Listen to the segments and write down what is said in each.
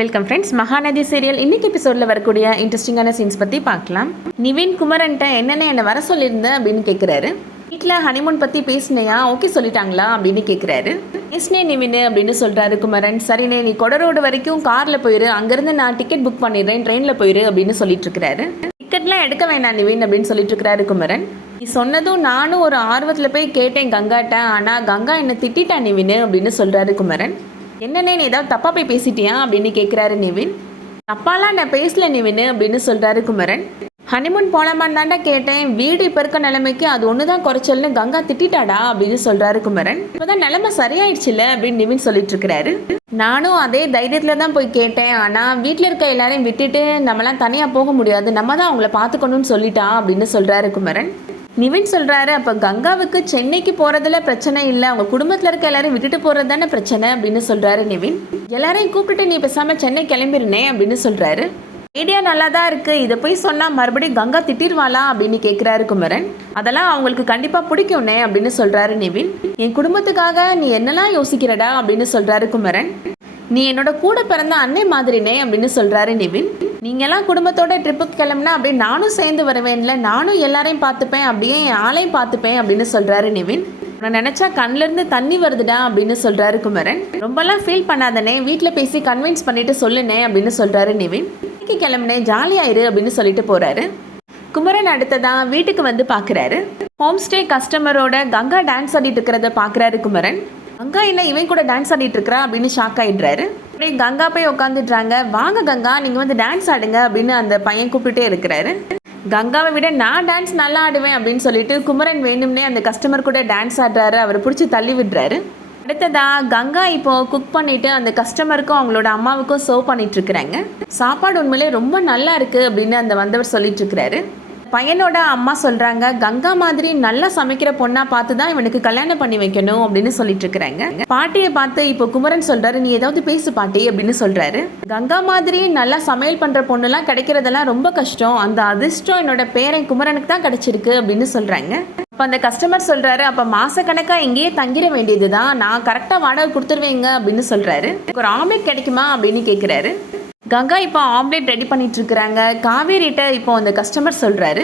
Welcome friends. Mahanadi serial இன்னைக்கு எபிசோடில் வரக்கூடிய இன்ட்ரெஸ்டிங்கான சீன்ஸ் பற்றி பார்க்கலாம். நிவின் குமரன்ட்ட என்னை வர சொல்லியிருந்தேன் அப்படின்னு கேட்குறாரு. வீட்டில் ஹனிமூன் பற்றி பேசினையா, ஓகே சொல்லிட்டாங்களா அப்படின்னு கேட்குறாரு. பேசினே நிவின் அப்படின்னு சொல்கிறாரு குமரன். சரிண்ணே, நீ கொடரோடு வரைக்கும் காரில் போயிரு, அங்கேருந்து நான் டிக்கெட் புக் பண்ணிடுறேன், ட்ரெயினில் போயிரு அப்படின்னு சொல்லிட்டு இருக்கிறாரு. டிக்கெட்லாம் எடுக்க வேணாம் நிவின் அப்படின்னு சொல்லிட்டு இருக்கிறாரு குமரன். நீ சொன்னதும் நானும் ஒரு ஆர்வத்தில் போய் கேட்டேன் கங்காட்ட, ஆனால் கங்கா என்னை திட்டா நிவின் அப்படின்னு சொல்கிறாரு குமரன். என்னன்னே, நீ ஏதாவது தப்பாக போய் பேசிட்டியா அப்படின்னு கேட்குறாரு நிவின். தப்பாலாம் நான் பேசல நிவின் அப்படின்னு சொல்கிறாரு குமரன். ஹனிமூன் போலாமான்னு தாண்டா கேட்டேன், வீடு இப்போ இருக்க நிலைமைக்கு அது ஒன்று தான் குறைச்சல்னு கங்கா திட்டாடா அப்படின்னு சொல்கிறாரு குமரன். இப்போதான் நிலைமை சரியாயிடுச்சுல அப்படின்னு நிவின் சொல்லிட்டு இருக்கிறாரு. நானும் அதே தைரியத்தில் தான் போய் கேட்டேன், ஆனால் வீட்டில் இருக்க எல்லாரையும் விட்டுட்டு நம்மளாம் தனியாக போக முடியாது, நம்ம தான் அவங்கள பார்த்துக்கணும்னு சொல்லிட்டா அப்படின்னு சொல்கிறாரு குமரன். நிவின் சொல்கிறாரு, அப்போ கங்காவுக்கு சென்னைக்கு போகிறதுல பிரச்சனை இல்லை, அவங்க குடும்பத்தில் இருக்க எல்லாரையும் விட்டுட்டு போகிறது தானே பிரச்சனை அப்படின்னு சொல்கிறாரு நிவின். எல்லாரையும் கூப்பிட்டுட்டு நீ பேசாமல் சென்னை கிளம்பிருனே அப்படின்னு சொல்கிறாரு. ஐடியா நல்லா தான் இருக்குது, இதை போய் சொன்னால் மறுபடியும் கங்கா திட்டிருவாளா அப்படின்னு கேட்குறாரு குமரன். அதெல்லாம் அவங்களுக்கு கண்டிப்பாக பிடிக்கும்னே அப்படின்னு சொல்கிறாரு நிவின். என் குடும்பத்துக்காக நீ என்னெல்லாம் யோசிக்கிறடா அப்படின்னு சொல்கிறாரு குமரன். நீ என்னோட கூட பிறந்த அன்னை மாதிரினே அப்படின்னு சொல்கிறாரு நிவின். நீங்கள்லாம் குடும்பத்தோட ட்ரிப்புக்கு கிளம்புனா அப்படியே நானும் சேர்ந்து வருவேன்ல, நானும் எல்லாரையும் பார்த்துப்பேன், அப்படியே என் ஆளையும் பார்த்துப்பேன் அப்படின்னு சொல்கிறாரு நிவின். நான் நினச்சா கண்ணிலேருந்து தண்ணி வருதுடா அப்படின்னு சொல்கிறாரு குமரன். ரொம்பலாம் ஃபீல் பண்ணாதனே, வீட்டில் பேசி கன்வின்ஸ் பண்ணிட்டு சொல்லுனே அப்படின்னு சொல்கிறாரு நிவின். வீட்டுக்கு கிளம்புனே, ஜாலியாயிரு அப்படின்னு சொல்லிட்டு போகிறாரு. குமரன் அடுத்ததான் வீட்டுக்கு வந்து பார்க்குறாரு. ஹோம் ஸ்டே கஸ்டமரோட கங்கா டான்ஸ் ஆடிட்டு இருக்கிறத பார்க்குறாரு குமரன். கங்கா என்ன இவன் கூட டான்ஸ் ஆடிட்டு இருக்கிறா அப்படின்னு ஷாக் ஆகிடுறாரு. அப்படியே கங்கா போய் உட்காந்துட்றாங்க. வாங்க கங்கா, நீங்கள் வந்து டான்ஸ் ஆடுங்க அப்படின்னு அந்த பையன் கூப்பிட்டுட்டே இருக்கிறாரு. கங்காவை விட நான் டான்ஸ் நல்லா ஆடுவேன் அப்படின்னு சொல்லிட்டு குமரன் வேணும்னே அந்த கஸ்டமர் கூட டான்ஸ் ஆடுறாரு. அவர் பிடிச்சி தள்ளி விடுறாரு. அடுத்ததா கங்கா இப்போ குக் பண்ணிட்டு அந்த கஸ்டமருக்கும் அவங்களோட அம்மாவுக்கும் சர்வ் பண்ணிட்டு இருக்கிறாங்க. சாப்பாடு உண்மையிலே ரொம்ப நல்லா இருக்கு அப்படின்னு அந்த வந்தவர் சொல்லிட்டு இருக்கிறாரு. பையனோட அம்மா சொல்கிறாங்க, கங்கா மாதிரி நல்லா சமைக்கிற பொண்ணாக பார்த்து தான் இவனுக்கு கல்யாணம் பண்ணி வைக்கணும் அப்படின்னு சொல்லிட்டு இருக்கிறாங்க. பாட்டியை பார்த்து இப்போ குமரன் சொல்கிறாரு, நீ ஏதாவது பேசு பாட்டி அப்படின்னு சொல்கிறாரு. கங்கா மாதிரி நல்லா சமையல் பண்ணுற பொண்ணுலாம் கிடைக்கிறதெல்லாம் ரொம்ப கஷ்டம், அந்த அதிர்ஷ்டம் என்னோட பேரன் குமரனுக்கு தான் கிடைச்சிருக்கு அப்படின்னு சொல்கிறாங்க. அப்போ அந்த கஸ்டமர் சொல்கிறாரு, அப்போ மாதக்கணக்காக இங்கேயே தங்கிட வேண்டியது தான், நான் கரெக்டாக வாடகை கொடுத்துருவேங்க அப்படின்னு சொல்கிறாரு. ஒரு ஆம்லேட் கிடைக்குமா அப்படின்னு கேட்குறாரு. கங்கா இப்போ ஆம்லேட் ரெடி பண்ணிட்டு இருக்கிறாங்க. காவேரிட்ட இப்போ அந்த கஸ்டமர் சொல்கிறாரு,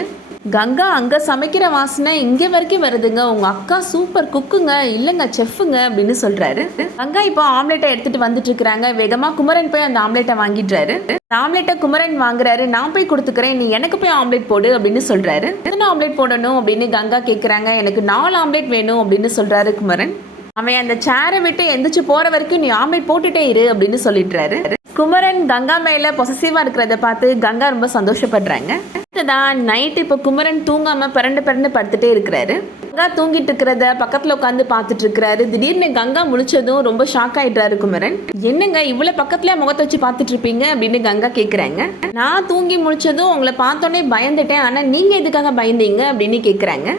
கங்கா அங்கே சமைக்கிற வாசனை இங்கே வரைக்கும் வருதுங்க, உங்கள் அக்கா சூப்பர் குக்குங்க, இல்லைங்க செஃப்புங்க அப்படின்னு சொல்கிறாரு. கங்கா இப்போ ஆம்லேட்டை எடுத்துகிட்டு வந்துட்டு இருக்கிறாங்க. வேகமாக குமரன் போய் அந்த ஆம்லேட்டை வாங்கிடுறாரு. ஆம்லேட்டை குமரன் வாங்குறாரு. நான் போய் கொடுத்துக்கிறேன், நீ எனக்கு போய் ஆம்லேட் போடு அப்படின்னு சொல்கிறாரு. எத்தனை ஆம்லேட் போடணும் அப்படின்னு கங்கா கேட்குறாங்க. எனக்கு 4 ஆம்லேட் வேணும் அப்படின்னு சொல்கிறாரு குமரன். அவன் அந்த சேரை விட்டு எந்திரிச்சு போகிற வரைக்கும் நீ ஆம்லேட் போட்டுட்டே இரு அப்படின்னு சொல்லிடுறாரு. குமரன் கங்கா மேலே பொசசிவாக இருக்கிறத பார்த்து கங்கா ரொம்ப சந்தோஷப்படுறாங்க. அடுத்ததான் நைட்டு இப்போ குமரன் தூங்காமல் பிறண்டு படுத்துட்டே இருக்கிறாரு. கங்கா தூங்கிட்டு இருக்கிறத பக்கத்தில் உட்காந்து பார்த்துட்டு இருக்கிறாரு. திடீர்னு கங்கா முழிச்சதும் ரொம்ப ஷாக் ஆகிடுறாரு குமரன். என்னங்க இவ்வளோ பக்கத்தில் முகத்தை வச்சு பார்த்துட்டு இருப்பீங்க அப்படின்னு கங்கா கேட்குறாங்க. நான் தூங்கி முழிச்சதும் உங்களை பார்த்தோன்னே பயந்துட்டேன், ஆனால் நீங்கள் எதுக்காக பயந்தீங்க அப்படின்னு கேட்குறாங்க.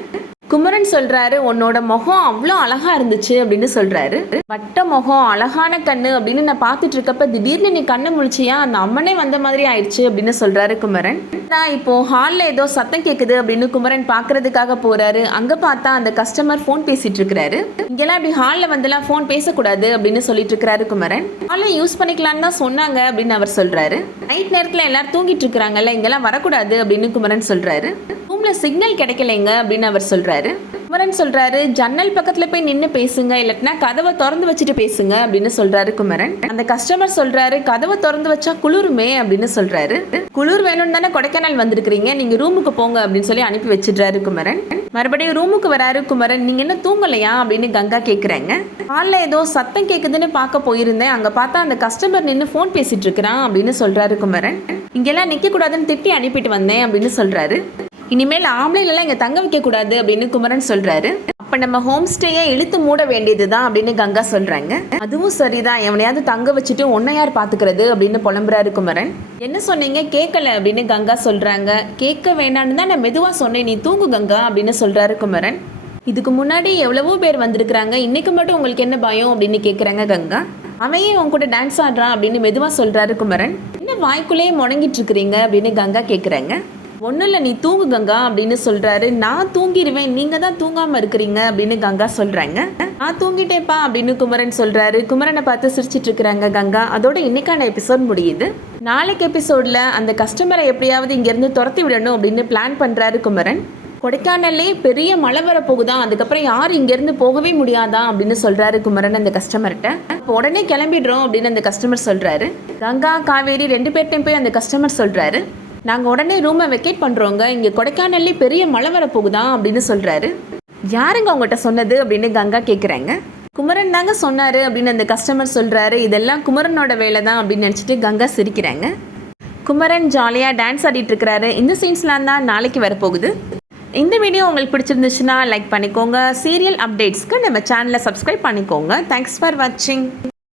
குமரன் சொல்கிறாரு, உன்னோட முகம் அவ்வளோ அழகாக இருந்துச்சு அப்படின்னு சொல்கிறாரு. வட்ட முகம், அழகான கண்ணு அப்படின்னு நான் பார்த்துட்டு இருக்கப்ப திடீர்னு நீ கண்ணை முழிச்சியா, அந்த அம்மனே வந்த மாதிரி ஆயிடுச்சு அப்படின்னு சொல்கிறாரு குமரன். நான் இப்போ ஹாலில் ஏதோ சத்தம் கேட்குது அப்படின்னு குமரன் பார்க்கறதுக்காக போகிறாரு. அங்கே பார்த்தா அந்த கஸ்டமர் ஃபோன் பேசிட்டு இருக்கிறாரு. இங்கெல்லாம் இப்படி ஹாலில் வந்துலாம் ஃபோன் பேசக்கூடாது அப்படின்னு சொல்லிட்டு இருக்கிறாரு குமரன். ஹாலில் யூஸ் பண்ணிக்கலான்னு தான் சொன்னாங்க அப்படின்னு அவர் சொல்கிறாரு. நைட் நேரத்தில் எல்லாரும் தூங்கிட்டு இருக்கிறாங்கல்ல, இங்கெல்லாம் வரக்கூடாது அப்படின்னு குமரன் சொல்கிறாரு. ரூம்ல சிக்னல் கிடைக்கலைங்க அப்படின்னு அவர் சொல்றாரு. குமரன் சொல்றாரு, ஜன்னல் பக்கத்துல போய் நின்று பேசுங்க, இல்லட்டினா கதவை திறந்து வச்சுட்டு பேசுங்க அப்படின்னு சொல்றாரு குமரன். அந்த கஸ்டமர் சொல்றாரு, கதவை திறந்து வச்சா குளிருமே அப்படின்னு சொல்றாரு. குளிர் வேணும்னு தானே கொடைக்கானல் வந்திருக்கிறீங்க, நீங்க ரூமுக்கு போங்க அப்படின்னு சொல்லி அனுப்பி வச்சிடுறாரு குமரன். மறுபடியும் ரூமுக்கு வராரு குமரன். நீங்க என்ன தூங்கலையா அப்படின்னு கங்கா கேட்குறாங்க. ஹாலில் ஏதோ சத்தம் கேட்குதுன்னு பார்க்க போயிருந்தேன், அங்கே பார்த்தா அந்த கஸ்டமர் நின்று ஃபோன் பேசிட்டு இருக்கிறான் அப்படின்னு சொல்றாரு குமரன். இங்கெல்லாம் நிற்க கூடாதுன்னு திட்டி அனுப்பிட்டு வந்தேன் அப்படின்னு சொல்றாரு. இனிமேல் ஆம்பளைலாம் இங்கே தங்க வைக்கக்கூடாது அப்படின்னு குமரன் சொல்கிறாரு. அப்போ நம்ம ஹோம் ஸ்டேயை இழுத்து மூட வேண்டியது தான் அப்படின்னு கங்கா சொல்கிறாங்க. அதுவும் சரிதான், எவனையாவது தங்க வச்சுட்டு ஒன்றை யார் பார்த்துக்கிறது அப்படின்னு புலம்புறாரு குமரன். என்ன சொன்னீங்க கேட்கல அப்படின்னு கங்கா சொல்கிறாங்க. கேட்க வேண்டான்னு தான் நான் மெதுவாக சொன்னேன், நீ தூங்கு கங்கா அப்படின்னு சொல்கிறாரு குமரன். இதுக்கு முன்னாடி எவ்வளவோ பேர் வந்திருக்கிறாங்க, இன்னைக்கு மட்டும் உங்களுக்கு என்ன பயம் அப்படின்னு கேட்குறாங்க கங்கா. அவையே உன் கூட டான்ஸ் ஆடுறான் அப்படின்னு மெதுவாக சொல்கிறாரு குமரன். என்ன வாய்க்குள்ளேயே முடங்கிட்டு இருக்கிறீங்க அப்படின்னு கங்கா கேட்குறாங்க. ஒன்றும் இல்லை, நீ தூங்கு கங்கா அப்படின்னு சொல்கிறாரு. நான் தூங்கிடுவேன், நீங்கள் தான் தூங்காமல் இருக்கிறீங்க அப்படின்னு கங்கா சொல்கிறாங்க. நான் தூங்கிட்டேப்பா அப்படின்னு குமரன் சொல்கிறாரு. குமரனை பார்த்து சிரிச்சிட்டு இருக்கிறாங்க கங்கா. அதோட இன்னைக்கான எபிசோட் முடியுது. நாளைக்கு எபிசோடில் அந்த கஸ்டமரை எப்படியாவது இங்கேருந்து துரத்தி விடணும் அப்படின்னு பிளான் பண்ணுறாரு குமரன். கொடைக்கானல்லே பெரிய மழை வர போகுதான், அதுக்கப்புறம் யார் இங்கேருந்து போகவே முடியாதா அப்படின்னு சொல்கிறாரு குமரன் அந்த கஸ்டமர்கிட்ட. இப்போ உடனே கிளம்பிடுறோம் அப்படின்னு அந்த கஸ்டமர் சொல்கிறாரு. கங்கா காவேரி 2 பேர்ட்டையும் போய் அந்த கஸ்டமர் சொல்கிறாரு, நாங்கள் உடனே ரூமை வெக்கேட் பண்ணுறோங்க, இங்கே கொடைக்கானல்லே பெரிய மழை வர போகுதா அப்படின்னு சொல்கிறாரு. யாருங்க உங்கள்கிட்ட சொன்னது அப்படின்னு கங்கா கேட்குறாங்க. குமரன் தாங்க சொன்னார் அப்படின்னு அந்த கஸ்டமர் சொல்கிறாரு. இதெல்லாம் குமரனோட வேலை தான் அப்படின்னு நினச்சிட்டு கங்கா சிரிக்கிறாங்க. குமரன் ஜாலியாக டான்ஸ் ஆடிட்டு இருக்கிறாரு. இந்த சீன்ஸ்லாம் தான் நாளைக்கு வரப்போகுது. இந்த வீடியோ உங்களுக்கு பிடிச்சிருந்துச்சுன்னா லைக் பண்ணிக்கோங்க. சீரியல் அப்டேட்ஸ்க்கு நம்ம சேனலை சப்ஸ்கிரைப் பண்ணிக்கோங்க. தேங்க்ஸ் ஃபார் வாட்சிங்.